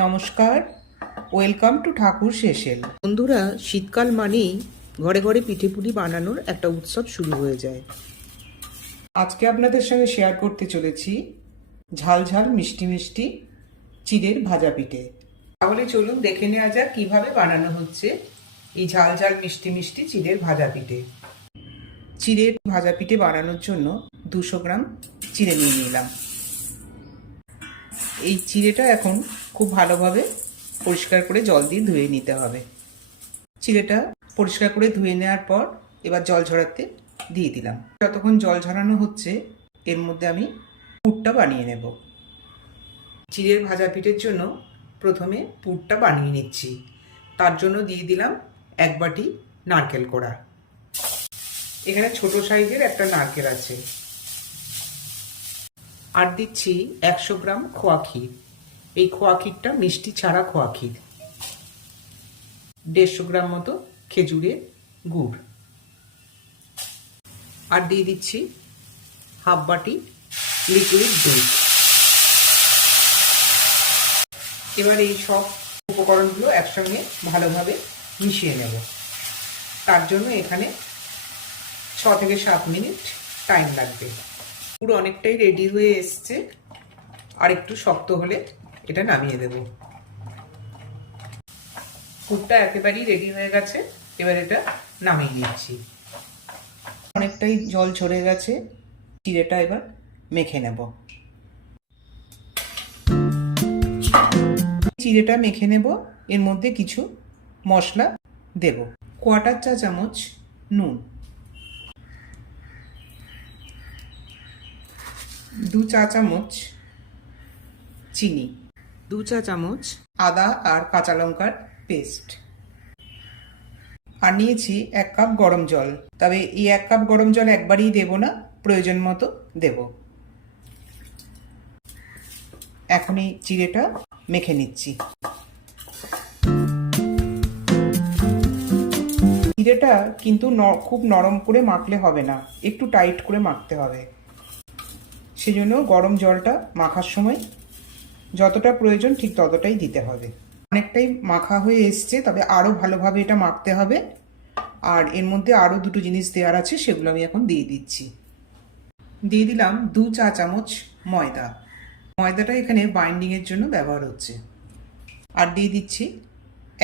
নমস্কার, welcome to ঠাকুর শেষেল। বন্ধুরা, শীতকাল মানেই ঘরে ঘরে পিঠেপুলি বানানোর একটা উৎসব শুরু হয়ে যায়। আজকে আপনাদের সঙ্গে শেয়ার করতে চলেছি ঝাল ঝাল মিষ্টি মিষ্টি চিড়ের ভাজা পিঠে। তাহলে চলুন দেখে নেওয়া যাক কিভাবে বানানো হচ্ছে এই ঝাল ঝাল মিষ্টি মিষ্টি চিড়ের ভাজা পিঠে। চিড়ের ভাজা পিঠে বানানোর জন্য 200 গ্রাম চিড়ে নিয়ে নিলাম। এই চিড়েটা এখন খুব ভালোভাবে পরিষ্কার করে জল দিয়ে ধুয়ে নিতে হবে। চিড়েটা পরিষ্কার করে ধুয়ে নেওয়ার পর এবার জল ঝরাতে দিয়ে দিলাম। যতক্ষণ জল ঝরানো হচ্ছে এর মধ্যে আমি পুরটা বানিয়ে নেব। চিড়ের ভাজা পিঠের জন্য প্রথমে পুরটা বানিয়ে নিচ্ছি। তার জন্য দিয়ে দিলাম 1 বাটি নারকেল কোড়া। এখানে ছোট সাইজের একটা নারকেল আছে। আর দিচ্ছি 100 গ্রাম খোয়া ক্ষীর। এই খোয়া ক্ষীরটা মিষ্টি ছাড়া খোয়া ক্ষীর। 150 গ্রাম মতো খেজুরের গুড়। আর দিয়ে দিচ্ছি হাফ বাটি লিকুইড দুধ। এবার এই সব উপকরণগুলো একসঙ্গে ভালোভাবে মিশিয়ে নেব। তার জন্য এখানে 6 থেকে 7 মিনিট টাইম লাগবে। পুরো অনেকটাই রেডি হয়ে এসছে। আর একটু শক্ত হলে এটা নামিয়ে দেব। পুরটা একেবারেই রেডি হয়ে গেছে। এবার এটা নামিয়ে নিচ্ছি। অনেকটাই জল ঝরে গেছে। চিড়েটা এবার মেখে নেব। চিড়েটা মেখে নেব। এর মধ্যে কিছু মশলা দেব। 1/4 চা চামচ নুন, 2 চা চামচ চিনি, 2 চা চামচ আদা আর কাঁচা লঙ্কার পেস্ট। আর নিয়েছি 1 কাপ গরম জল। তবে এই 1 কাপ গরম জল একবারই দেব না, প্রয়োজন মতো দেব। এখন এই চিড়েটা মেখে নিচ্ছি। চিড়েটা কিন্তু খুব নরম করে মাখলে হবে না, একটু টাইট করে মাখতে হবে। সেজন্য গরম জলটা মাখার সময় যতটা প্রয়োজন ঠিক ততটাই দিতে হবে। অনেকটাই মাখা হয়ে এসছে, তবে আরও ভালোভাবে এটা মাখতে হবে। আর এর মধ্যে আরও 2টো জিনিস দেওয়ার আছে, সেগুলো আমি এখন দিয়ে দিচ্ছি। দিয়ে দিলাম 2 চা চামচ ময়দা। ময়দাটা এখানে বাইন্ডিংয়ের জন্য ব্যবহার হচ্ছে। আর দিয়ে দিচ্ছি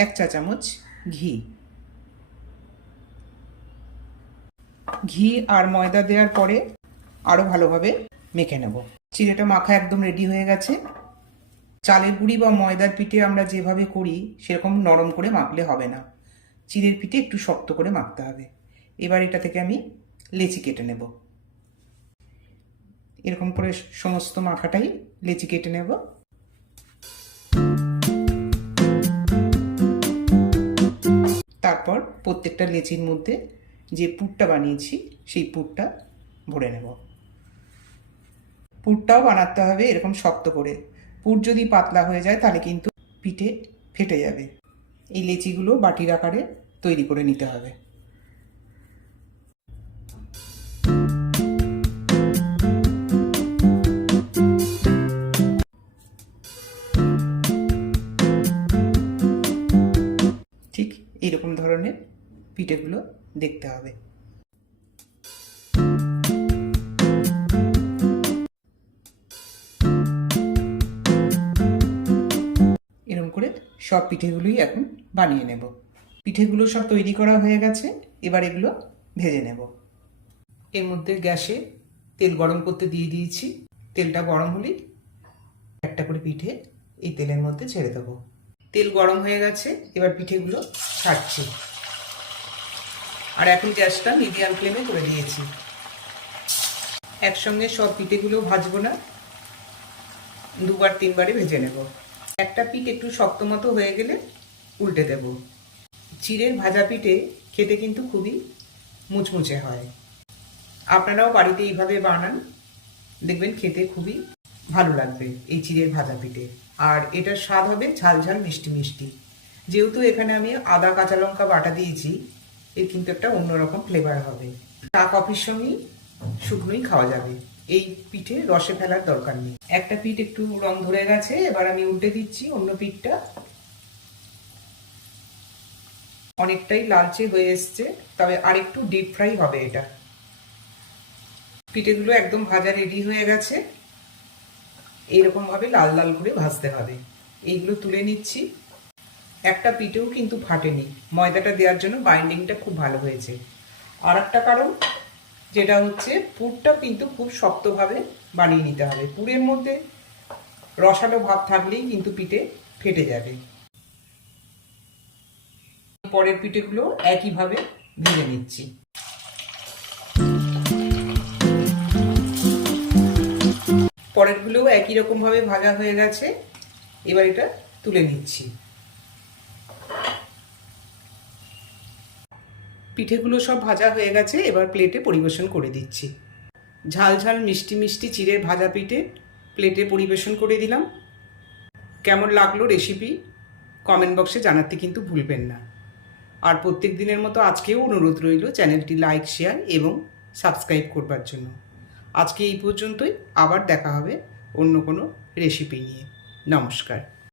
1 চা চামচ ঘি। ঘি আর ময়দা দেওয়ার পরে আরও ভালোভাবে মেখে নেব। চিড়েটা মাখা একদম রেডি হয়ে গেছে। চালের গুঁড়ি বা ময়দার পিঠে আমরা যেভাবে করি সেরকম নরম করে মাখলে হবে না। চিড়ের পিঠে একটু শক্ত করে মাখতে হবে। এবার এটা থেকে আমি লেচি কেটে নেব। এরকম করে সমস্ত মাখাটাই লেচি কেটে নেব। তারপর প্রত্যেকটা লেচির মধ্যে যে পুরটা বানিয়েছি সেই পুরটা ভরে নেব। পুরটাও বানাতে হবে এরকম শক্ত করে। পুর যদি পাতলা হয়ে যায় তাহলে কিন্তু পিঠে ফেটে যাবে। এই লেচিগুলো বাটির আকারে তৈরি করে নিতে হবে। ঠিক এইরকম ধরনের পিঠেগুলো দেখতে হবে। এরকম করে সব পিঠেগুলোই এখন বানিয়ে নেব। পিঠেগুলো সব তৈরি করা হয়ে গেছে। এবার এগুলো ভেজে নেব। এর মধ্যে গ্যাসে তেল গরম করতে দিয়ে দিয়েছি। তেলটা গরম হলেই একটা করে পিঠে এই তেলের মধ্যে ছেড়ে দেবো। তেল গরম হয়ে গেছে। এবার পিঠেগুলো ছাড়ছি। আর এখন গ্যাসটা মিডিয়াম ফ্লেমে করে দিয়েছি। একসঙ্গে সব পিঠেগুলো ভাজবো না, 2-3 বারে ভেজে নেব। একটা পিঠ একটু শক্ত মতো হয়ে গেলে উল্টে দেব। চিড়ের ভাজা পিঠে খেতে কিন্তু খুবই মুচমুচে হয়। আপনারাও বাড়িতে এইভাবে বানান, দেখবেন খেতে খুবই ভালো লাগবে এই চিড়ের ভাজা পিঠে। আর এটার স্বাদ হবে ঝাল ঝাল মিষ্টি মিষ্টি। যেহেতু এখানে আমি আদা কাঁচা লঙ্কা বাটা দিয়েছি, এর কিন্তু একটা অন্যরকম ফ্লেভার হবে। চা কফির সঙ্গেই শুকনোই খাওয়া যাবে। এই পিঠে রসে ফেলার দরকার নেই। একটা পিঠ একটু রং ধরে গেছে, এবার আমি উল্টে দিচ্ছি অন্য পিঠটা। অনেকটাই লালচে হয়ে এসছে, তবে আরেকটু ডিপ ফ্রাই হবে এটা। পিঠেগুলো একদম ভাজা রেডি হয়ে গেছে। এইরকম ভাবে লাল লাল করে ভাজতে হবে। এইগুলো তুলে নিচ্ছি। একটা পিঠেও কিন্তু ফাটেনি, ময়দাটা দেওয়ার জন্য বাইন্ডিংটা খুব ভালো হয়েছে। আর একটা কারণ যেটা হচ্ছে, পুরটা কিন্তু খুব শক্তভাবে বানিয়ে নিতে হবে। পুরের মধ্যে রসালো ভাব থাকলেই কিন্তু পিঠে ফেটে যাবে। পরের পিঠেগুলো একইভাবে ভেজে নিচ্ছি। পরেরগুলোও একই রকম ভাবে ভাজা হয়ে গেছে। এবার এটা তুলে নিচ্ছি। পিঠেগুলো সব ভাজা হয়ে গেছে, এবার প্লেটে পরিবেশন করে দিচ্ছি। ঝাল ঝাল মিষ্টি মিষ্টি চিড়ের ভাজা পিঠে প্লেটে পরিবেশন করে দিলাম। কেমন লাগলো রেসিপি কমেন্ট বক্সে জানাতে কিন্তু ভুলবেন না। আর প্রত্যেক দিনের মতো আজকেও অনুরোধ রইল চ্যানেলটি লাইক, শেয়ার এবং সাবস্ক্রাইব করবার জন্য। আজকে এই পর্যন্তই, আবার দেখা হবে অন্য কোনো রেসিপি নিয়ে। নমস্কার।